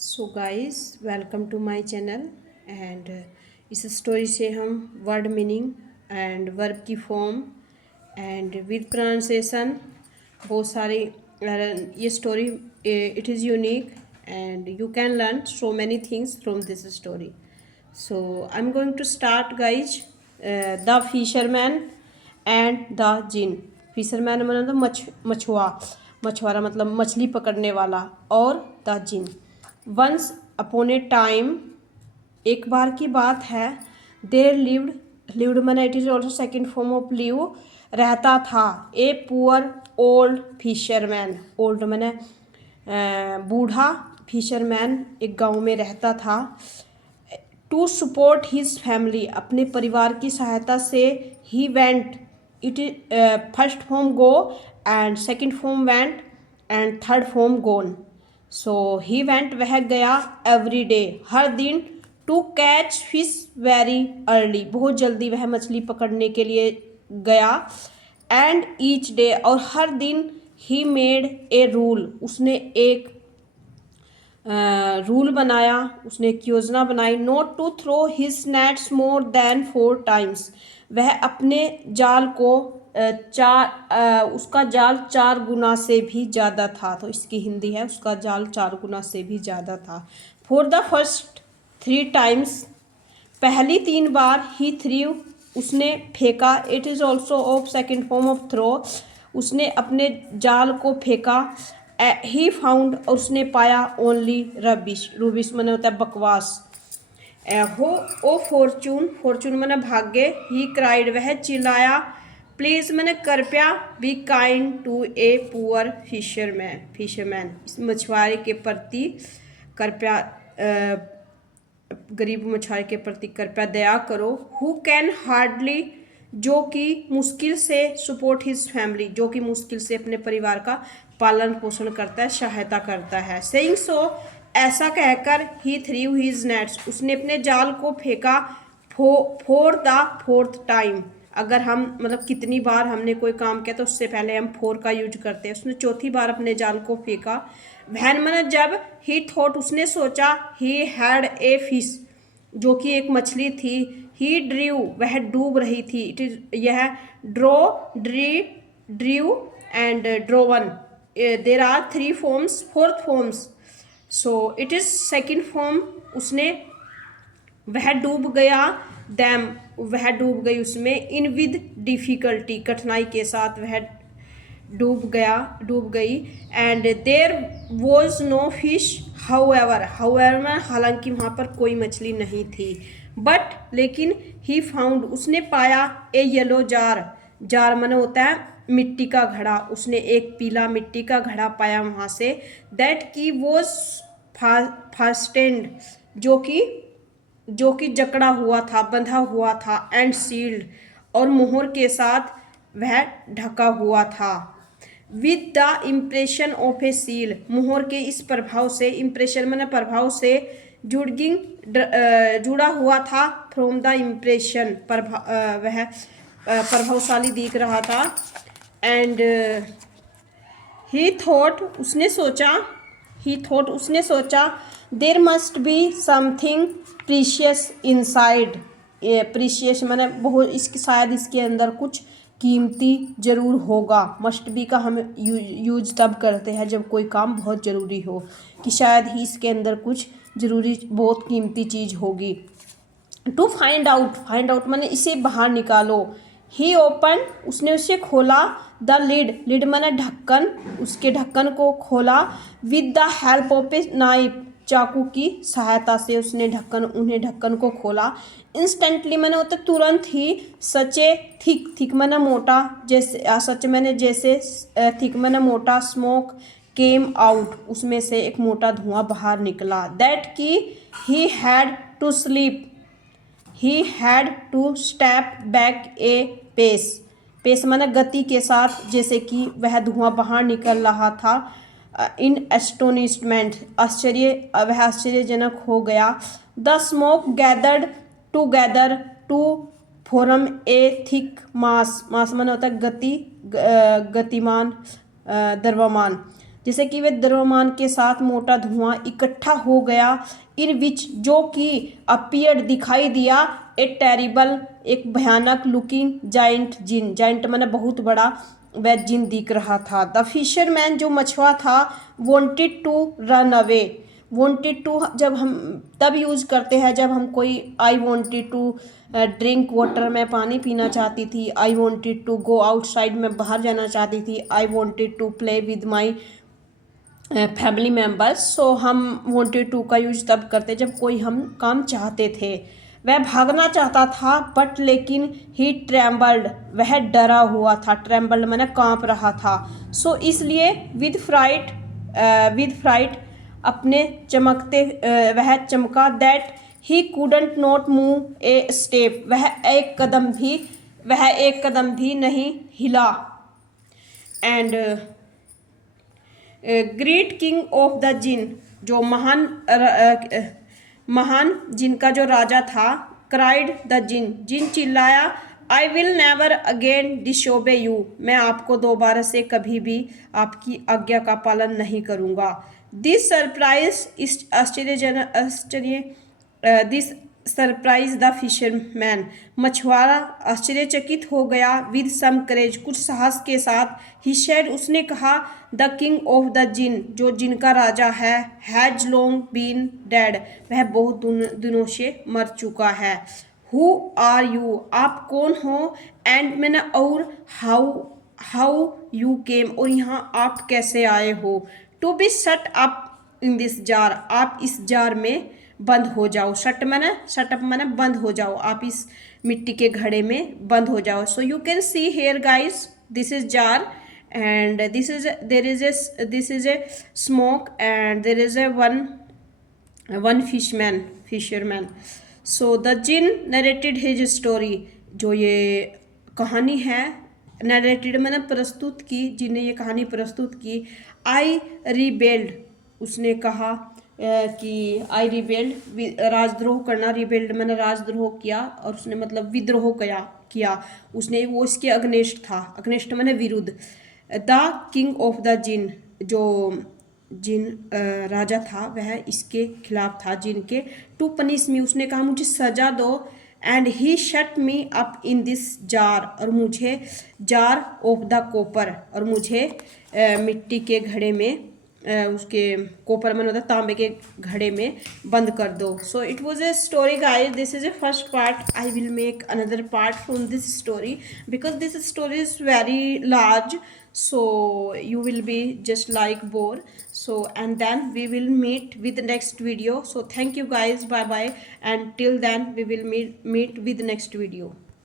So guys welcome to my channel and इस story से हम वर्ड मीनिंग एंड वर्ब की फॉर्म एंड विद प्रोनाउंसिएशन बहुत सारी ये story it is unique and you can learn so many things from this story. So I'm going to start guys. The fisherman and the jinn. Fisherman मतलब मछुआरा मतलब मछली पकड़ने वाला और the jinn. Once upon a time एक बार की बात है. There lived means it is also second form of live रहता था. A poor old fisherman. Old means बूढ़ा फिशरमैन एक गांव में रहता था. टू सपोर्ट हिज फैमिली अपने परिवार की सहायता से he went. It is first form go and second form went and third form gone. So he went वह गया एवरी डे हर दिन. To catch fish very early बहुत जल्दी वह मछली पकड़ने के लिए गया. एंड ईच डे और हर दिन ही मेड ए रूल उसने एक रूल बनाया. उसने एक योजना बनाई. Not to throw his nets more than 4 times. वह अपने जाल को उसका जाल 4 गुना से भी ज़्यादा था. तो इसकी हिंदी है उसका जाल 4 गुना से भी ज़्यादा था. फॉर द फर्स्ट 3 टाइम्स पहली 3 बार ही थ्रीव उसने फेंका. It is also of second form of throw. उसने अपने जाल को फेंका. ही फाउंड और उसने पाया ओनली रबिश. रूबिश मैंने होता है बकवास. हो ओ फॉर्चून मैंने भाग्य. ही क्राइड वह चिल्लाया. प्लीज़ मैंने कृपया be kind to a poor fisherman इस मछुआरे के प्रति कृपया गरीब मछुआरे के प्रति कृपया दया करो. हु कैन हार्डली जो कि मुश्किल से सपोर्ट हिज फैमिली जो कि मुश्किल से अपने परिवार का पालन पोषण करता है सहायता करता है. सेइंग सो ऐसा कहकर ही थ्रीव हिज नेट्स उसने अपने जाल को फेंका. फॉर द 4th टाइम अगर हम मतलब कितनी बार हमने कोई काम किया तो उससे पहले हम 4 का यूज करते हैं. उसने चौथी बार अपने जाल को फेंका. वहन मैंने जब ही थॉट उसने सोचा. ही हैड ए फिश जो कि एक मछली थी. ही ड्रीव वह डूब रही थी. इट इज यह drive and driven. There are 3 forms 4th forms. So it is second form. उसने वह डूब गया. दैम वह डूब गई उसमें. इन विद डिफिकल्टी कठिनाई के साथ वह डूब गई. And there was no fish however means हालांकि वहाँ पर कोई मछली नहीं थी. बट लेकिन ही फाउंड उसने पाया. ए येलो जार माने होता है मिट्टी का घड़ा. उसने एक पीला मिट्टी का घड़ा पाया वहाँ से. दैट की वॉज फास्टेंड जो कि जकड़ा हुआ था बंधा हुआ था. एंड सील्ड और मोहर के साथ वह ढका हुआ था. With the impression of A seal मोहर के इस प्रभाव से. इम्प्रेशन मैंने प्रभाव से. जुड़ा हुआ था. फ्रॉम द इम्प्रेशन वह प्रभावशाली दिख रहा था. एंड ही थॉट उसने सोचा. There must be something precious inside. Precious मैंने बहुत शायद इसके अंदर कुछ कीमती जरूर होगा. मस्ट बी का हम यूज तब करते हैं जब कोई काम बहुत ज़रूरी हो कि शायद ही इसके अंदर कुछ ज़रूरी बहुत कीमती चीज़ होगी. टू फाइंड आउट मैंने इसे बाहर निकालो. ही ओपन उसने उसे खोला. द लिड मैंने ढक्कन उसके ढक्कन को खोला. With the help of a knife चाकू की सहायता से उसने ढक्कन को खोला. इंस्टेंटली मैंने होता तुरंत ही. सचे थिक मैंने मोटा जैसे सच मैंने जैसे थिक मैंने मोटा. स्मोक केम आउट उसमें से एक मोटा धुआं बाहर निकला. दैट की he had to sleep. He had to step back a pace means गति के साथ जैसे कि वह धुआं बाहर निकल रहा था. इन एस्टोनिशमेंट वह आश्चर्यजनक हो गया. The smoke gathered together to form a thick mass मैंने होता है गतिमान द्रव्यमान. जैसे कि वे द्रव्यमान के साथ मोटा धुआं इकट्ठा हो गया, इन विच जो कि अपीयर्ड दिखाई दिया ए टेरिबल एक भयानक लुकिंग जाइंट जिन, जाइंट मैंने बहुत बड़ा वह जिन दिख रहा था। द फिशरमैन जो मछुआ था wanted to run away, wanted to जब हम तब यूज़ करते हैं जब हम कोई I wanted to drink water, मैं पानी पीना चाहती थी। I wanted to go outside, मैं बाहर जाना चाहती थी। I wanted to play with my family members. So हम वॉन्टेड टू का यूज तब करते जब कोई हम काम चाहते थे। वह भागना चाहता था बट लेकिन ही ट्रैम्बल्ड, वह डरा हुआ था। ट्रैम्बल्ड मैंने कांप रहा था। सो इसलिए विद फ्राइट अपने चमकते वह चमका। That he couldn't not move a step, वह एक कदम भी नहीं हिला। And great king of the jinn, जो महान जिन का जो राजा था। क्राइड द जिन, जिन चिल्लाया, I will never again disobey you, मैं आपको दोबारा से कभी भी आपकी आज्ञा का पालन नहीं करूँगा। दिस सरप्राइज द फिशरमैन, मछुआरा आश्चर्यचकित हो गया। विद सम करेज, कुछ साहस के साथ। ही सेड, उसने कहा, the king of the jinn, जो जिन का राजा है, हैज लॉन्ग बीन डेड, वह बहुत दिनों से मर चुका है। हु आर यू, आप कौन हो। एंड मैंने और हाउ यू केम, और यहाँ आप कैसे आए हो। To be shut up in this jar, आप इस जार में बंद हो जाओ। शट अप मैंने बंद हो जाओ, आप इस मिट्टी के घड़े में बंद हो जाओ। So you can see here guys, this is jar and this is a smoke and there is a one fisherman. So the jinn narrated his story, जो ये कहानी है narrated मैंने प्रस्तुत की, जिन्हें ये कहानी प्रस्तुत की। I rebelled, उसने कहा कि आई रिबेल्ड, राजद्रोह करना। रिबेल्ड मैंने राजद्रोह किया, और उसने मतलब विद्रोह किया उसने, वो इसके अग्नेस्ट था। अग्नेस्ट मैंने विरुद्ध। The king of the jinn, जो जिन राजा था वह इसके खिलाफ था, जिन के। टू पनिश मी, उसने कहा मुझे सजा दो। And he shut me up in this jar, और मुझे जार ऑफ द कॉपर, और मुझे मिट्टी के घड़े में, उसके कॉपर में होता तांबे के घड़े में बंद कर दो। So it was a story guys, this is a first part. I will make another part from this story because this story is very large, so you will be just like bored. So and then we will meet with the next video. So thank you guys, bye bye, and till then we will meet with next video.